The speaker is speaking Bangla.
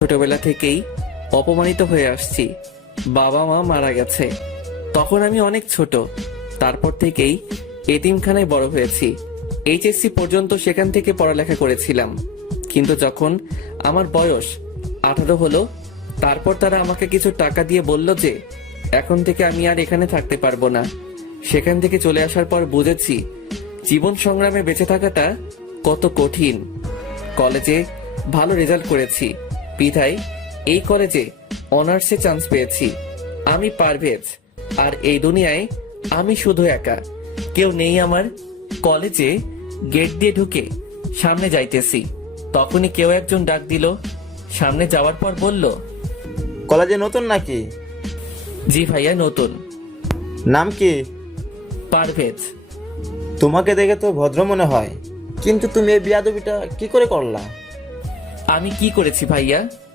ছোটবেলা থেকেই অপমানিত হয়ে আসছি। বাবা মা মারা গেছে, তখন আমি অনেক ছোট। তারপর থেকেই এতিমখানায় বড় হয়েছি। এইচএসসি পর্যন্ত সেখান থেকে পড়ালেখা করেছিলাম। কিন্তু যখন আমার বয়স 18 হলো, তারপর তারা আমাকে কিছু টাকা দিয়ে বলল যে এখন থেকে আমি আর এখানে থাকতে পারবো না। সেখান থেকে চলে আসার পর বুঝেছি জীবন সংগ্রামে বেঁচে থাকাটা কত কঠিন। কলেজে ভালো রেজাল্ট করেছি বিধায় এই কলেজে অনার্সে চান্স পেয়েছি। আমি পারভেজ, আর এই দুনিয়ায় আমি শুধু একা, কেউ নেই আমার। কলেজে গেট দিয়ে ঢুকে সামনে যাইতেছি, তখনই কেউ একজন ডাক দিল। সামনে যাওয়ার পর বলল, কলেজে নতুন নাকি? জি ভাইয়া, নতুন। নাম কি? পারভেজ। তোমাকে দেখে তো ভদ্র মনে হয়, কিন্তু তুমি এই বিয়াদবিটা কি করে করলা? আমি কি করেছি ভাইয়া?